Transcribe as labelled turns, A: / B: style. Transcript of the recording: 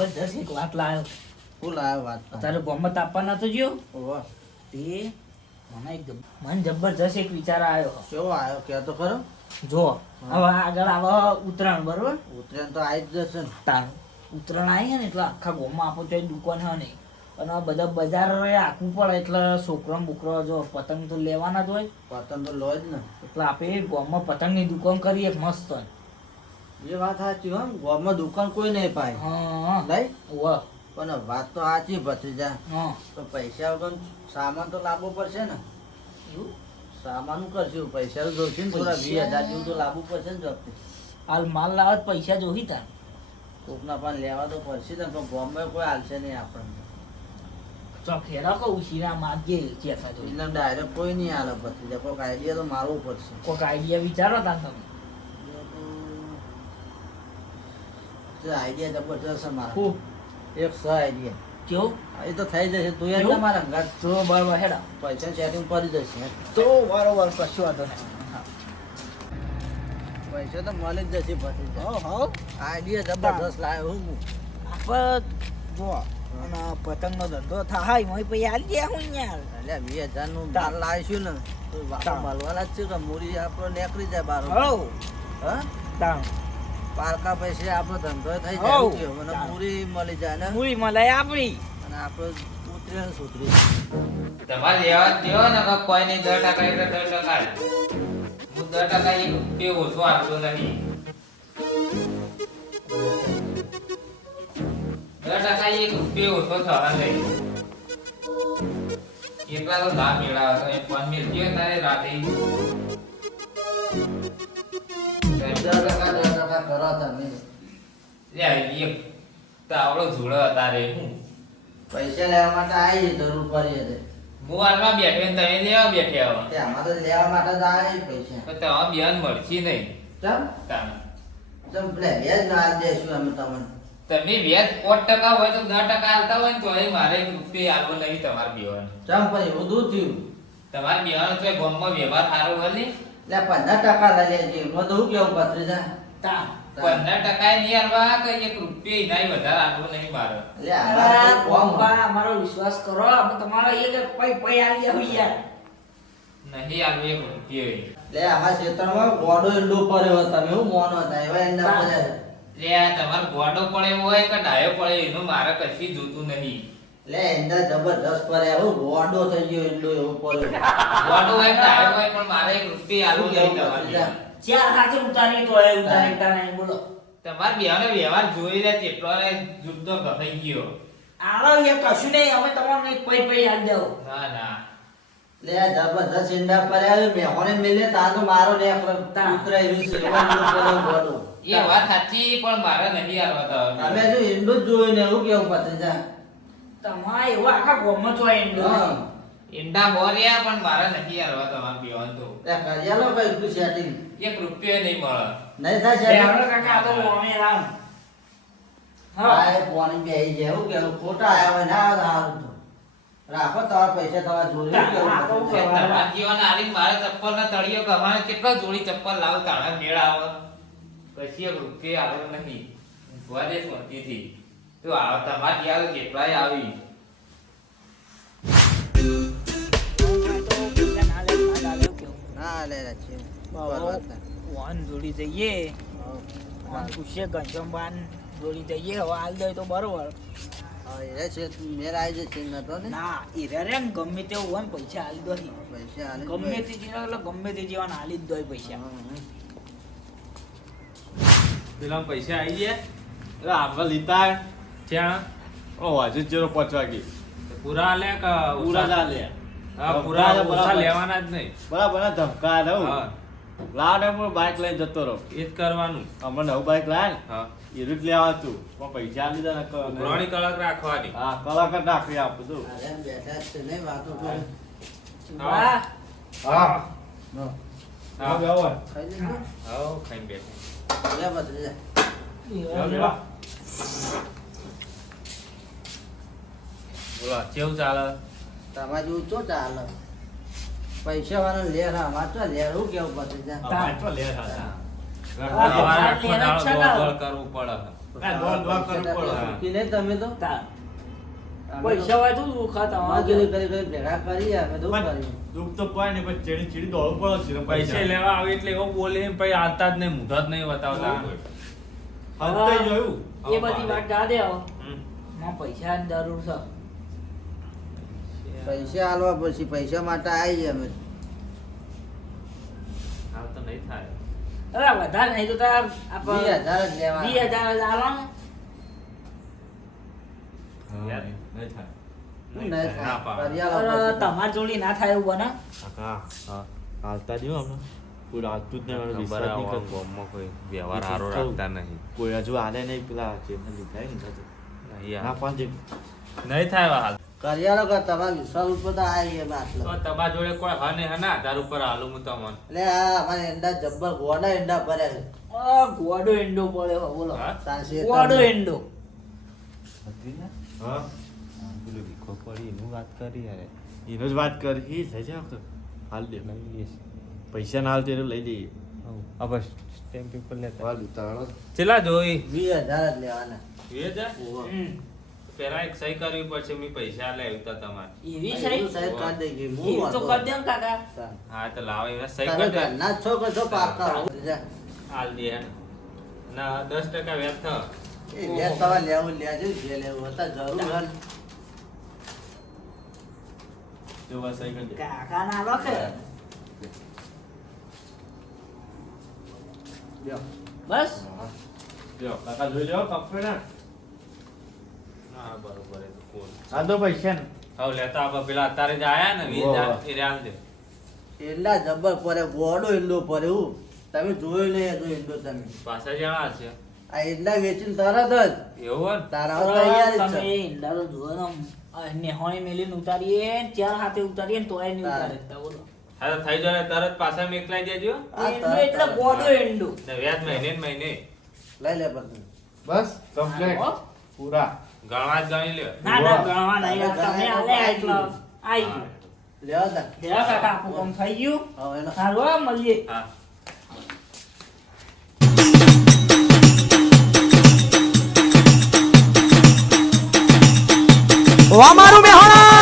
A: જબરદસ્ત એક વાત લાવ્યો
B: શું લાવ્યો વાત?
A: તારે ગોમત આપવાના તો જો
B: ઓહો.
A: તે મને એક મને જબરજસ્ત એક વિચાર આવ્યો.
B: કેવો આવ્યો? કે તો ખરો?
A: જો હવે આગળ આવે ઉત્તરાયણ બરોબર?
B: ઉત્તરાયણ તો આવી જ જશે ને.
A: તાર ઉત્તરાયણ આવી ને એટલે આખા ગોમાં આપો તો દુકાન હોય નહીં. અને બધા બજાર આખું પડે એટલે છોકરો બુકરો જો પતંગ તો લેવાના જ હોય.
B: પતંગ તો લો જ ને.
A: એટલે આપણે ગોમાં પતંગની દુકાન કરીએ મસ્ત મસ્ત.
B: એ વાત સાચી હો ગામમાં દુકાન કોઈ નહીં પાય.
A: હા
B: નહીં
A: વાહ
B: પણ વાત તો સાચી ભત્રીજા.
A: હા.
B: તો પૈસા વગર સામાન તો લાવવો પડશે ને.
A: એવું?
B: સામાન કરશું? પૈસા તો જોઈશે ને થોડા વીસ હજાર જેવું તો લાવવું પડશે ને જોબથી
A: હાલ માલ લાવવા તો પૈસા જોઈ તાર.
B: કોકના પણ લેવા તો પડશે ને પણ ગામમાં કોઈ હાલશે નહીં આપણને.
A: ચોખેરા કહું શીરા માગે ચેસા જોઈ
B: એટલે ડાયરેક્ટ કોઈ નહીં હાલે ભત્રીજા. કોઈક આઈડિયા તો મારવો પડશે.
A: કોઈક આઈડિયા વિચારો તાર તમે.
B: આઈડિયા જબરજસ્ત છે મારા.
A: હું?
B: એક સ આઈડિયા
A: કેવું?
B: એ તો થઈ જશે. તું યાર મારા અંગાત
A: તો બરાબર હેડા.
B: પૈસા સેટિંગ કરી જશે.
A: તો બરોબર કશું વાંધો
B: પૈસા તો મળી જ જશે ભત્રીજા
A: હો હો.
B: આઈડિયા જબરજસ્ત લાવ્યો હું.
A: આપણે જો અને પતંગનો ધંધો થાય મોય પછી ગયા હું યાર
B: એટલે વીસ હજારનું
A: તા.
B: લાવીશું ને. તો. મળવાના જ છે કે મૂડી આપણો નીકળી જાય બાર
A: હો.
B: પારકા પૈસે આપણો ધંધો થઈ જાય? અને પૂરી મળી જાય ને.
A: પૂરી મળે આપણી.
B: અને આપણે પુત્રી ને સુધરી
C: તમારે લેવા દેવો ને કે કોઈ નહીં દસ ટકા એટલે દસ ટકા હું દસ ટકા એક રૂપિયો ઓછો આપતો નહીં દસ ટકા એક રૂપિયો ઓછો થવા નહીં એટલા તો ના મેળાવે તો એ ફોન મેળવ્યો તારે રાતે.
B: દસ ટકા ટકા કરો તમે
C: લે, એક તાવડો ધૂળો તારે હું?
B: પૈસા લેવા માટે આવી જરૂર પડી હતી
C: હું હાલમાં બેઠો ને તમે લેવા બેઠ્યા હો.
B: તે આમાં તો લેવા માટે જ આવી પૈસા.
C: તો તમારે બેન મળશે નહીં.
B: ચમ?
C: તારે.
B: ચમ પેલા બે જ ના દેશું અમે તમને.
C: તમે વ્યાજ પાંચ ટકા હોય તો દસ ટકા આવતા હોય ને તો એ મારે એક રૂપિયો આલવો નહીં તમારે બેવાનું.
B: ચમ પછી બધું થયું.
C: તમારે બેવાનું તો ગામમાં વ્યવહાર સારો હોય ને?
B: એટલે પંદર ટકા લઈ લેજે. એમાં તો શું કેવું ભત્રીજા
A: તાણ
C: પંદર ટકા નહીં આલવા કે એક રૂપિયો એનાય વધારે આલવો નહીં મારે.
B: એટલે આમાં
A: અરે
B: તો કોમ
A: પપ્પા, અમારો વિશ્વાસ કરો. અમે તમારો એક એક પૈ પૈ આલી જાવ યાર.
C: નહીં આલવો એક રૂપિયો
B: લે આમાં ક્ષેત્રમાં ગોડો એટલો પડ્યો તમે શું મોનો હતા એવા એના બધા
C: લે આ ગોડો પડે હોય કે ડાયો પડે એનું મારે કશી જોતું નહીં.
B: લે એના જબરદસ્ત પડ્યા. હું ગોડો થઈ ગયો એટલો એવો પડ્યો.
C: ગોડો હોય ડાયો હોય પણ મારે એક રૂપિયો આલવો નહીં તમારે. બેવાનો.
A: ચાર હાથે ઉતારી તો એ ઉતારી તા નહીં બોલો.
C: તમારે બેવાનો વ્યવહાર જોઈ લે તેટલો ને જુદો ગફાઈ ગયો.
A: આલો એ કશું નહીં અમે તમને કઈ પૈ આલી દઉં
C: ના ના.
B: લે જબરદસ્ત ઈંડા પડ્યા મેહોને મેલે તા તો મારો ને
A: તા.
B: ઉતરાયું છે એવો ગોડો
C: એ વાત સાચી પણ મારે નહીં આવવા તો
B: અમે જો ઈંડું જ જોયું ને એવું કેવું પત્રીજા
A: તમારે એવો આખા ગોમમાં જો એન્ડો
B: હા.
C: ઈંડા બોર્યા પણ મારે નથી આલવા તમારે પીવાનું તો.
B: એ કરિયાલો ભાઈ તું સેટિંગ.
C: એક રૂપિયો નહીં મળે.
B: નહીં થાય સેટિંગ?
A: આપણે કાકા આ તો અમે રામ હા.
B: એ પોણી બેહી જાય એવું કેવું ખોટા આવ્યા હોય ના આવે તો. રાખો તમારા પૈસા તમારે જોયું કેવું
C: તમારા જીવન આલી મારે ચપ્પલ ના તળિયો કમાણે કેટલા જોડી ચપ્પલ લાવ તાણા મેળ આવે. પછી એક રૂપિયો આવ્યો નહીં. ભવાદેશ મળતી હતી તો તમારી યાર કેટલાય આવી.
B: ના લે લે છે.
A: વન જોડી જઈએ. વન પૂછે ગંજમબાન જોડી જઈએ. હવે હાલ દે તો બરોબર.
B: એ છે મેર આવી જશે નતો ને?
A: ના ઈરે રે ગમે તેવું હોય ને પૈસા હાલી દો
B: પૈસા આલે
A: ગમે તે એટલે ગમે તે જીવન હાલી જ દો પૈસા.
D: પેલા પૈસા આવી ગયા. એટલે આપણે લીધા.
E: ત્યાં.
D: ઓ હજુ જેરો પાંચ વાગે.
E: પૂરા લે કે
D: પૂરા લે
E: પૂરા ઓછા લેવાના જ નહીં.
D: બરાબર ને ધમકા દઉં લાવ ને હું બાઇક લઈને જતો રહો.
E: એ જ કરવાનું.
D: હમણાં નવું બાઇક લાવે ને. એ જ લેવા તું. પણ પૈસા આપી દે ને ક-
E: કડક રાખવાની.
D: હા કલાક જ રાખી આપું તું.
B: બેઠા છે નહીં વાતો કરે.
D: હા.
E: હા.
B: ખાઈ લીધું?
E: હાઉ, ખાઈને બેઠો.
B: લે ભત્રીજા.
E: બોલો કેવું ચાલે?
B: તમારે જેવું ચો ચાલે. પૈસા વાળા લે હા. વાંચવા લે શું કેવું પડે.
E: વાંચવા તો લે હતા.
A: હા, પૈસા
C: લેવા આવે એટલે એવો બોલે પછી આલતા જ નહીં મુઢા જ નહીં બતાવતા.
A: એ બધી વાત જા દે પૈસાની જરૂર છે.
B: પૈસા આલવા પછી પૈસા માટે આવી અમે.
C: હાલ તો નહીં થાય.
A: અરે વધારે નહીં તો તાર
B: વીસ હજાર જ લેવાના.
A: વીસ જ આલવાનું.
C: યાર.
D: નહીં. થાય.
C: ના
B: થાય?
A: તમારી જોડી ના એવું બને.
D: કાકા હાલતા જ કોઈ હાલતું જ નહીં વિશ્વાસ નહીં કરતો.
C: કોઈ વ્યવહાર સારો રાખતા નહીં.
D: કોઈ હજુ હાલે નહીં પેલા લીધા
C: નહીં
D: ના
C: યાર.
D: પાંચે
C: નહીં થાય હાલ.
B: કરી કા તમારા વિશ્વાસ ઉપર તો આ એ આટલો.
C: તો તમારા જોડે કોઈ હને હના આધાર ઉપર હાલું હું તમને.
B: એટલે આ અમારે એંડા જબ્બર ગોડા એંડા ભર્યા છે.
A: આ ગોડો એંડો પડે બોલો. ગોડો એંડો.
D: હા.
F: પેલું ભીખો પડી એનું વાત કરી યાર
D: એનો જ વાત કરી. થઈ જાય તો. હાલ દે. પૈસા ના હાલતે લઈ લઈએ.
F: હા બસ સ્ટેમ્પ પેપર લેતા.
D: હાલ ઉતારો.
C: ચેલા જોઈ?
B: વીસ હજાર જ લેવાના.
C: જાય
A: હમ.
C: પેલા એક સહી કરવી પડશે મેં પૈસા લે તો તમારે.
A: એવી
B: સહી? સહી કર ગઈ. હું
A: તો કર દેમ કાકા.
C: હા તો લાવો એવા સહી કર દે
B: ના છો કે છો પાકા
C: હાલ દે ના દસ ટકા વ્યાજ થયો
B: એ વ્યાજ તમારે લેવું લેજો જે લેવું હતા જરૂર હે ને.
D: જો બસ સહી કર દે
A: કાકા ના લખે બસ.
D: લ્યો કાકા જોઈ લ્યો
C: હા બરોબર એ તો cool.
D: આ તો પૈસા ને
C: હવે લેતા આપણે પેલા અત્યારે જ આયા ને વીસ હજાર એ હાલ દે.
B: એંડા જબ્બર પડે ગોડો એંડો પડે હું. તમે જોયું નહીં હજુ એંડો તમે.
C: પાછા જણા છે.
B: આ એંડા વેચીને તરત જ.
C: એવું
B: તારા તૈયાર જ
A: તમે ઈંડા તો જુઓ ને નેહોણી મેલીને ઉતારીએ ચાર હાથે ઉતારીએ ને તોય નહીં ઉતારે. બોલો
C: હા તો થઈ જાય તરત પાછા મેકલાઈ દેજો.
A: એટલે. ગોડો એંડો
C: વ્યાજ મહિને મહિને.
B: લઈ લે
D: બસ કમ્પ્લીટ. પૂરા.
C: ગણવા જ ગણી લ્યો.
A: ના ના ગણવા નહીં. તમે આલે આ એટલે આઈ ગયું.
B: લેવા તા
A: દેવા કાકા આપણું કામ થઈ ગયું.
B: હવે એનો
A: હાલો મળીએ.
C: હા.
G: અમારું મેહોણા!